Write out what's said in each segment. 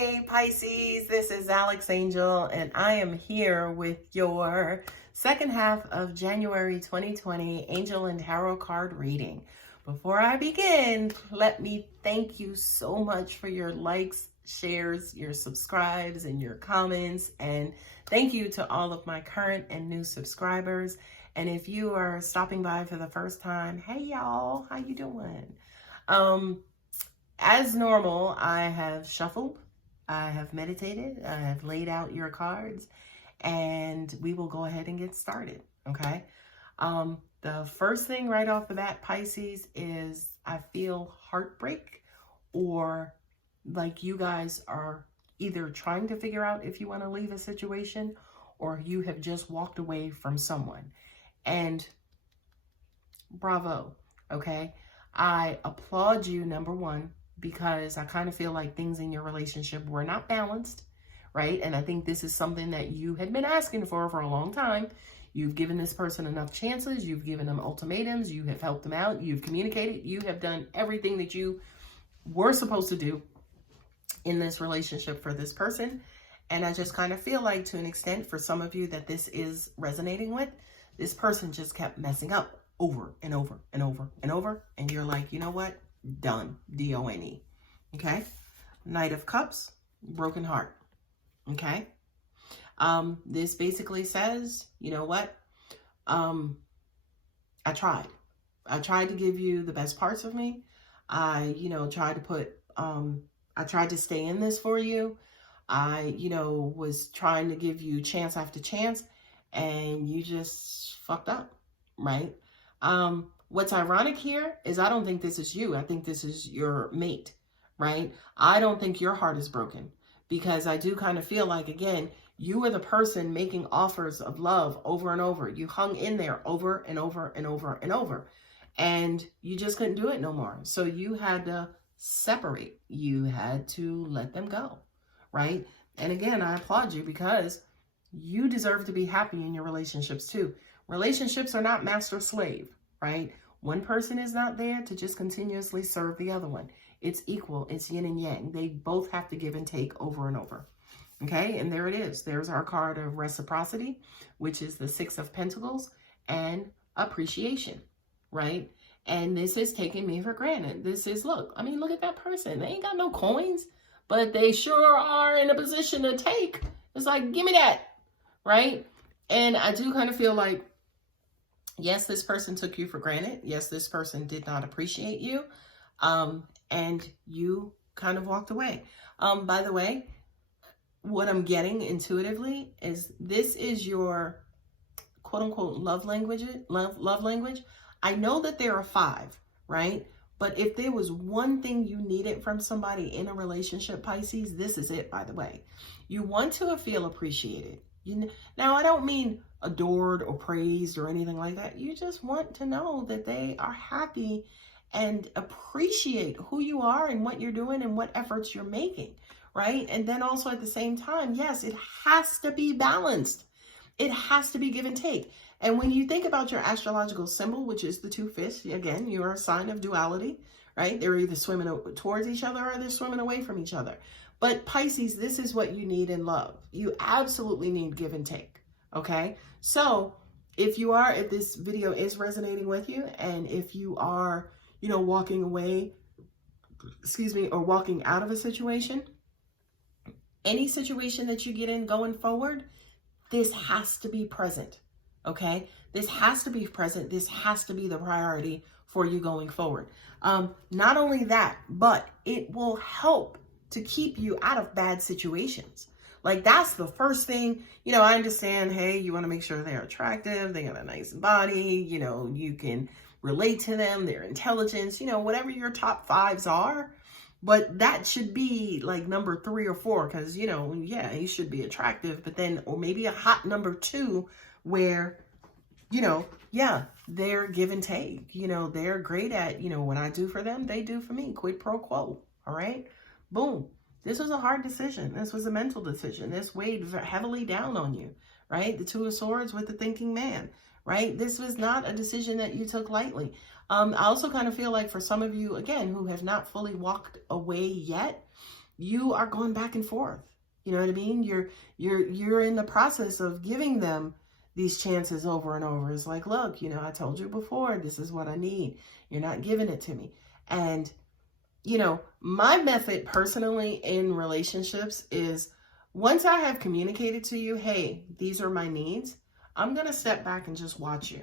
Hey Pisces, this is Alex Angel, and I am here with your second half of January 2020 Angel and Tarot card reading. Before I begin, let me thank you so much for your likes, shares, your subscribes, and your comments. And thank you to all of my current and new subscribers. And if you are stopping by for the first time, hey y'all, how you doing? As normal, I have shuffled, I have meditated, I have laid out your cards, and we will go ahead and get started, okay? The first thing right off the bat, Pisces, is I feel heartbreak, or like you guys are either trying to figure out if you want to leave a situation, or you have just walked away from someone. And bravo, okay? I applaud you, number one, because I kind of feel like things in your relationship were not balanced, right? And I think this is something that you had been asking for a long time. You've given this person enough chances. You've given them ultimatums. You have helped them out. You've communicated. You have done everything that you were supposed to do in this relationship for this person. And I just kind of feel like, to an extent, for some of you that this is resonating with, this person just kept messing up over and over and over and over. And you're like, you know what? Done. D-O-N-E. Okay? Knight of Cups, broken heart. Okay? This basically says, you know what? I tried. I tried to give you the best parts of me. I tried to put, I tried to stay in this for you. I, was trying to give you chance after chance, and you just fucked up, right? What's ironic here is I don't think this is you. I think this is your mate, right? I don't think your heart is broken, because I do kind of feel like, again, you were the person making offers of love over and over. You hung in there over and over and over and over, and you just couldn't do it no more. So you had to separate. You had to let them go, right? And again, I applaud you, because you deserve to be happy in your relationships too. Relationships are not master-slave, right? One person is not there to just continuously serve the other one. It's equal. It's yin and yang. They both have to give and take over and over. Okay, and there it is. There's our card of reciprocity, which is the Six of Pentacles, and appreciation, right? And this is taking me for granted. This is, look at that person. They ain't got no coins, but they sure are in a position to take. It's like, give me that, right? And I do kind of feel like, yes, this person took you for granted. Yes, this person did not appreciate you. And you kind of walked away. By the way, what I'm getting intuitively is this is your quote unquote love language. I know that there are 5, right? But if there was one thing you needed from somebody in a relationship, Pisces, this is it, by the way. You want to feel appreciated. Now, I don't mean adored or praised or anything like that. You just want to know that they are happy and appreciate who you are and what you're doing and what efforts you're making, right? And then also at the same time, yes, it has to be balanced. It has to be give and take. And when you think about your astrological symbol, which is the 2 fish, again, you're a sign of duality, right? They're either swimming towards each other or they're swimming away from each other. But Pisces, this is what you need in love. You absolutely need give and take, okay? So if this video is resonating with you, and if you are, walking away, or walking out of a situation, any situation that you get in going forward, this has to be present, okay? This has to be present. This has to be the priority for you going forward. Not only that, but it will help to keep you out of bad situations. Like, that's the first thing. I understand, hey, you want to make sure they're attractive, they have a nice body, you can relate to them, their intelligence, whatever your top 5s are. But that should be like number 3 or 4, because, yeah, he should be attractive, but then, or maybe a hot number 2 where, yeah, they're give and take, they're great at, what I do for them, they do for me, quid pro quo, all right? Boom. This was a hard decision. This was a mental decision. This weighed heavily down on you, right? The 2 of Swords with the thinking man, right? This was not a decision that you took lightly. I also kind of feel like for some of you, again, who have not fully walked away yet, you are going back and forth. You know what I mean? You're in the process of giving them these chances over and over. It's like, look, you know, I told you before, this is what I need. You're not giving it to me. And, you know, my method personally in relationships is once I have communicated to you, hey, these are my needs, I'm going to step back and just watch you.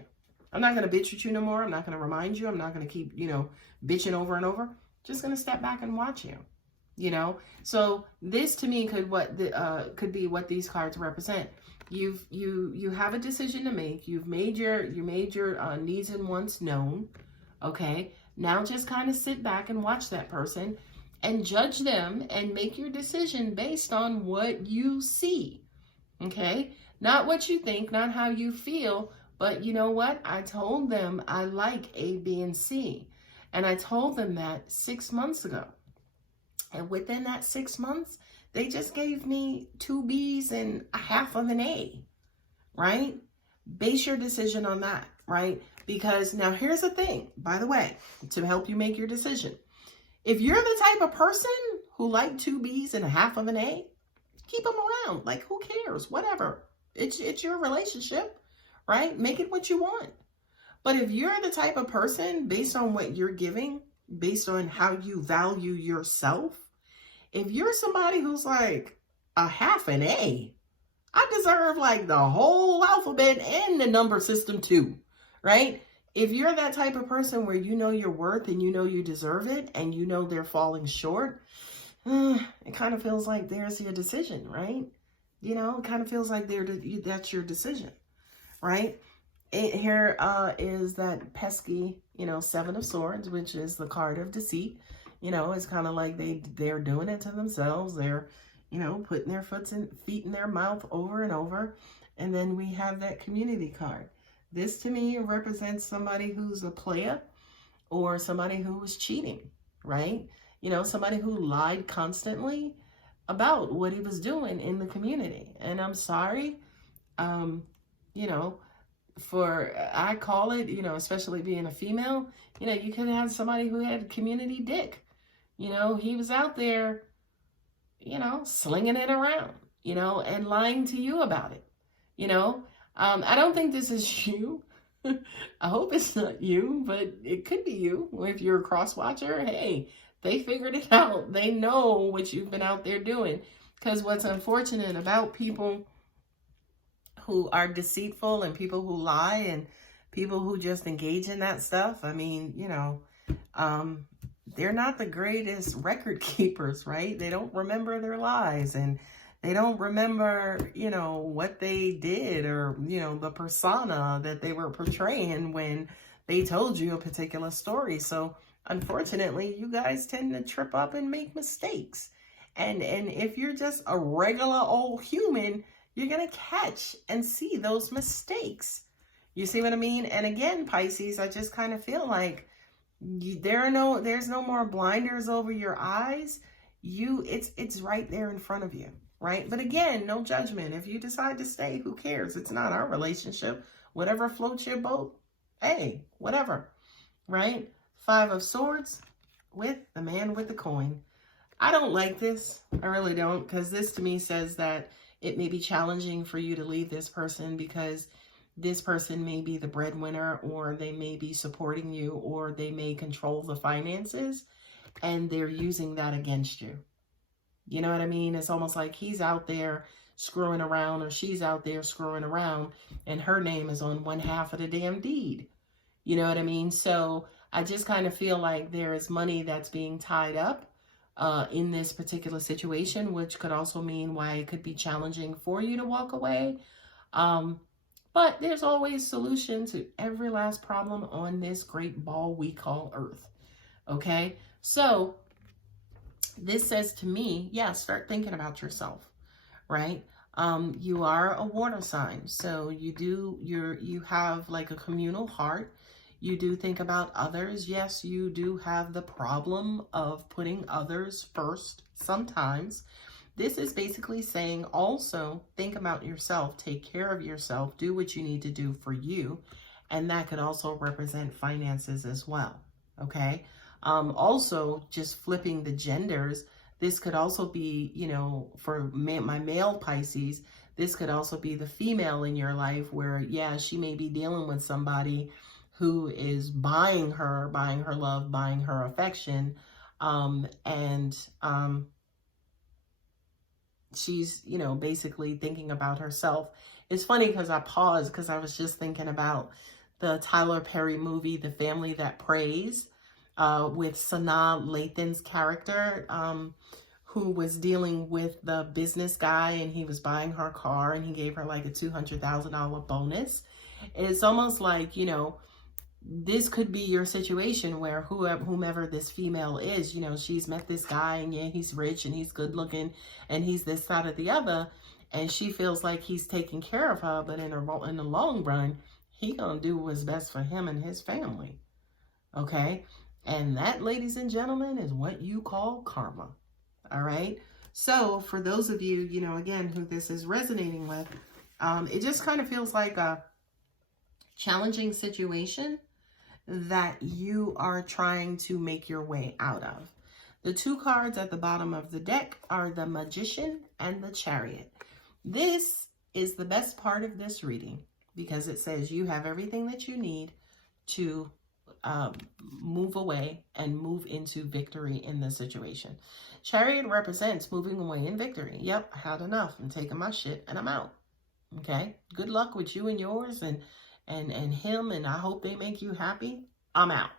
I'm not going to bitch at you no more. I'm not going to remind you. I'm not going to keep, you know, bitching over and over. Just going to step back and watch you. You know, so this to me could be what these cards represent. You have a decision to make. You've made your needs and wants known. Okay, now just kind of sit back and watch that person and judge them and make your decision based on what you see. Okay, not what you think, not how you feel, but you know what? I told them I like A, B, and C, and I told them that 6 months ago. And within that 6 months, they just gave me 2 B's and a half of an A, right? Base your decision on that, right? Because now here's the thing, by the way, to help you make your decision. If you're the type of person who like 2 B's and a half of an A, keep them around. Like, who cares? Whatever. It's your relationship, right? Make it what you want. But if you're the type of person, based on what you're giving, based on how you value yourself, if you're somebody who's like a half an A, I deserve like the whole alphabet and the number system too, right? If you're that type of person where you know your worth and you know you deserve it and you know they're falling short, it kind of feels like there's your decision, right? You know, it kind of feels like that's your decision, right? Here is that pesky, you know, 7 of Swords, which is the card of deceit. You know, it's kind of like they're doing it to themselves. They're, you know, putting their feet in their mouth over and over. And then we have that community card. This to me represents somebody who's a player or somebody who was cheating, right? You know, somebody who lied constantly about what he was doing in the community. And I'm sorry, you know, I call it, you know, especially being a female, you know, you could have somebody who had community dick. You know, he was out there, you know, slinging it around, you know, and lying to you about it. You know, I don't think this is you. I hope it's not you, but it could be you. If you're a cross watcher, hey, they figured it out. They know what you've been out there doing. Because what's unfortunate about people who are deceitful and people who lie and people who just engage in that stuff, I mean, you know, they're not the greatest record keepers, right? They don't remember their lies and they don't remember, you know, what they did or, you know, the persona that they were portraying when they told you a particular story. So unfortunately, you guys tend to trip up and make mistakes. And if you're just a regular old human, you're going to catch and see those mistakes. You see what I mean? And again, Pisces, I just kind of feel like there's no more blinders over your eyes. It's right there in front of you, right? But again, no judgment. If you decide to stay, who cares? It's not our relationship. Whatever floats your boat, hey, whatever, right? 5 of Swords with the man with the coin. I don't like this. I really don't, because this to me says that it may be challenging for you to leave this person because this person may be the breadwinner, or they may be supporting you, or they may control the finances, and they're using that against you. You know what I mean? It's almost like he's out there screwing around, or she's out there screwing around, and her name is on one half of the damn deed. You know what I mean? So I just kind of feel like there is money that's being tied up in this particular situation, which could also mean why it could be challenging for you to walk away. But there's always solution to every last problem on this great ball we call Earth. Okay? So this says to me, yeah, start thinking about yourself, right? You are a water sign. So you have like a communal heart. You do think about others. Yes, you do have the problem of putting others first sometimes. This is basically saying also think about yourself, take care of yourself, do what you need to do for you. And that could also represent finances as well. Okay. Also just flipping the genders, This could also be, you know, for my male Pisces, this could also be the female in your life where, yeah, she may be dealing with somebody who is buying her love, buying her affection. She's, you know, basically thinking about herself. It's funny because I paused because I was just thinking about the Tyler Perry movie, The Family That Prays, with Sanaa Lathan's character, who was dealing with the business guy, and he was buying her car and he gave her like a $200,000 bonus. It's almost like, you know, this could be your situation where whomever this female is, you know, she's met this guy and yeah, he's rich and he's good looking and he's this, that, or the other. And she feels like he's taking care of her, but in the long run, he gonna do what's best for him and his family. Okay? And that, ladies and gentlemen, is what you call karma. All right? So for those of you, you know, again, who this is resonating with, it just kind of feels like a challenging situation that you are trying to make your way out of. The two cards at the bottom of the deck are the Magician and the Chariot. This is the best part of this reading because it says you have everything that you need to move away and move into victory in this situation. Chariot represents moving away in victory. Yep, I had enough. I'm taking my shit and I'm out. Okay? Good luck with you and yours and him, and I hope they make you happy. I'm out,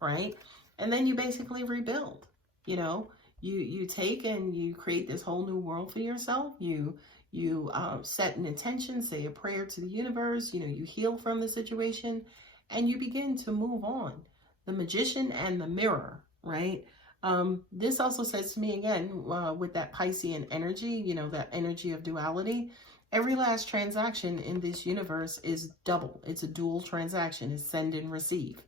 right? And then you basically rebuild. You know, you take and you create this whole new world for yourself. You set an intention, say a prayer to the universe. You know, you heal from the situation, and you begin to move on. The Magician and the Mirror, right? This also says to me again with that Piscean energy. You know, that energy of duality. Every last transaction in this universe is double. It's a dual transaction. It's send and receive.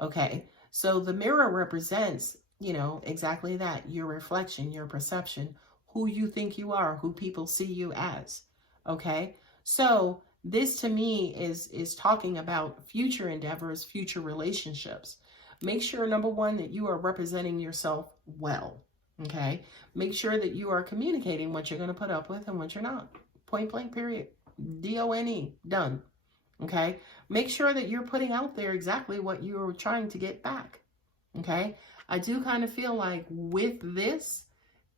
Okay. So the mirror represents, you know, exactly that. Your reflection, your perception, who you think you are, who people see you as. Okay. So this to me is talking about future endeavors, future relationships. Make sure, number one, that you are representing yourself well. Okay. Make sure that you are communicating what you're going to put up with and what you're not. Point blank, period. D-O-N-E, done. Okay? Make sure that you're putting out there exactly what you're trying to get back. Okay? I do kind of feel like with this,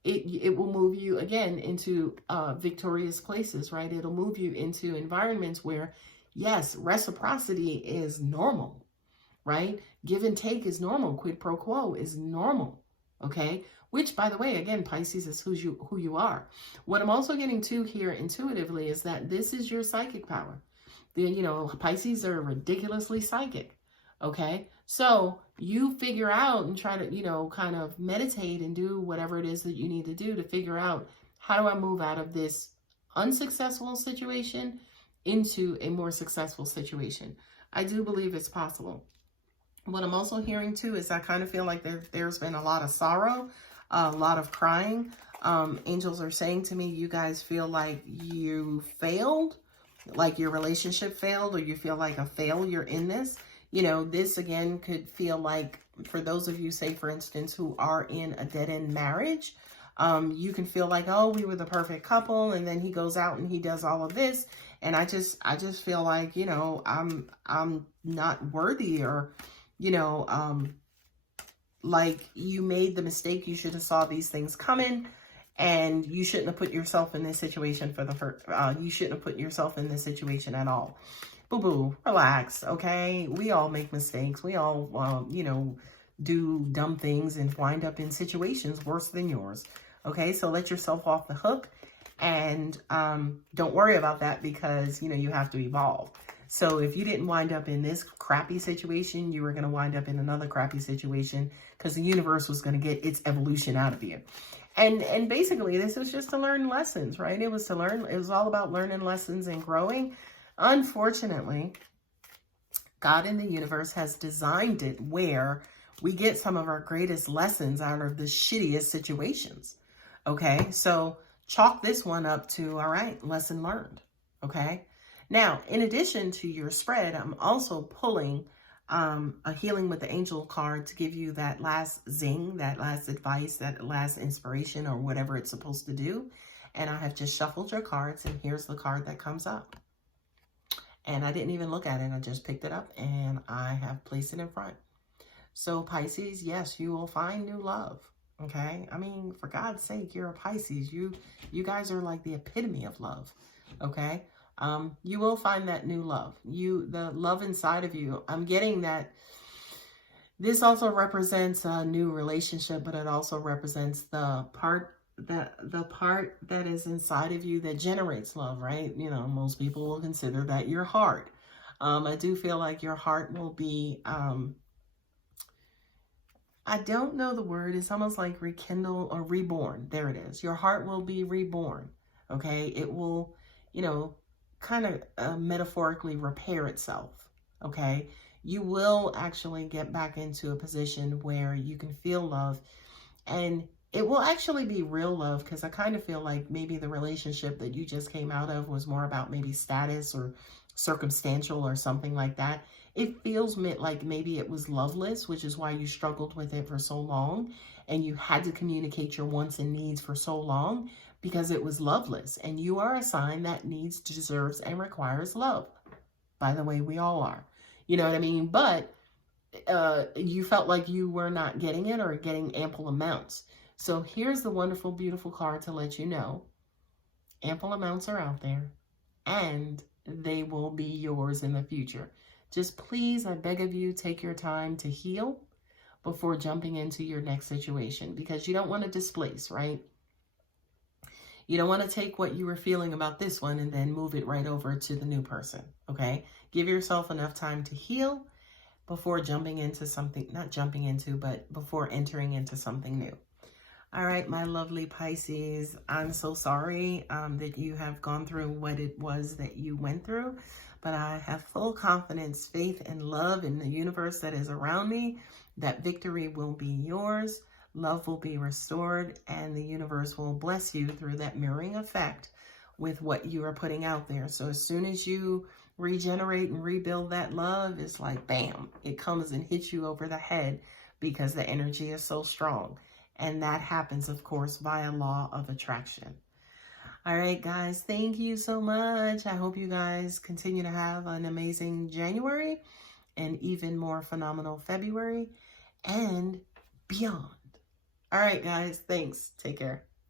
it will move you, again, into victorious places, right? It'll move you into environments where, yes, reciprocity is normal, right? Give and take is normal. Quid pro quo is normal. Okay? Which, by the way, again, Pisces is who you are. What I'm also getting to here intuitively is that this is your psychic power. You know, Pisces are ridiculously psychic. Okay? So you figure out and try to, you know, kind of meditate and do whatever it is that you need to do to figure out, how do I move out of this unsuccessful situation into a more successful situation? I do believe it's possible. What I'm also hearing too is I kind of feel like there's been a lot of sorrow, a lot of crying. Angels are saying to me, you guys feel like you failed, like your relationship failed, or you feel like a failure in this. You know, this again could feel like, for those of you, say for instance, who are in a dead-end marriage, you can feel like, oh, we were the perfect couple, and then he goes out and he does all of this, and I just feel like, you know, I'm not worthy, or, you know, like you made the mistake. You should have saw these things coming, and you shouldn't have put yourself in this situation for the first, you shouldn't have put yourself in this situation at all. Boo-boo, relax, okay? We all make mistakes. We all, you know, do dumb things and wind up in situations worse than yours. Okay, so let yourself off the hook, and don't worry about that, because, you know, you have to evolve. So if you didn't wind up in this crappy situation, you were going to wind up in another crappy situation, because the universe was going to get its evolution out of you. And basically, this was just to learn lessons, right? It was all about learning lessons and growing. Unfortunately, God in the universe has designed it where we get some of our greatest lessons out of the shittiest situations. Okay, so chalk this one up to, all right, lesson learned. Okay. Now, in addition to your spread, I'm also pulling a healing with the angel card to give you that last zing, that last advice, that last inspiration, or whatever it's supposed to do. And I have just shuffled your cards, and here's the card that comes up. And I didn't even look at it. I just picked it up and I have placed it in front. So Pisces, yes, you will find new love. Okay. I mean, for God's sake, you're a Pisces. You guys are like the epitome of love. Okay. You will find that new love. The love inside of you. I'm getting that this also represents a new relationship, but it also represents the part that is inside of you that generates love, right? You know, most people will consider that your heart. I do feel like your heart will be, I don't know the word. It's almost like rekindle or reborn. There it is. Your heart will be reborn. Okay. It will, you know, kind of metaphorically repair itself. Okay. You will actually get back into a position where you can feel love, and it will actually be real love, because I kind of feel like maybe the relationship that you just came out of was more about maybe status or circumstantial or something like that. It feels like maybe it was loveless, which is why you struggled with it for so long, and you had to communicate your wants and needs for so long because it was loveless. And you are a sign that needs, deserves, and requires love. By the way, we all are. You know what I mean? But you felt like you were not getting it or getting ample amounts. So here's the wonderful, beautiful card to let you know. Ample amounts are out there, and they will be yours in the future. Just please, I beg of you, take your time to heal before jumping into your next situation, because you don't want to displace, right? You don't want to take what you were feeling about this one and then move it right over to the new person, okay? Give yourself enough time to heal before jumping into something, not jumping into, but before entering into something new. All right, my lovely Pisces, I'm so sorry that you have gone through what it was that you went through, but I have full confidence, faith, and love in the universe that is around me, that victory will be yours, love will be restored, and the universe will bless you through that mirroring effect with what you are putting out there. So as soon as you regenerate and rebuild that love, it's like, bam, it comes and hits you over the head because the energy is so strong. And that happens, of course, via law of attraction. All right, guys, thank you so much. I hope you guys continue to have an amazing January and even more phenomenal February and beyond. All right, guys, thanks. Take care.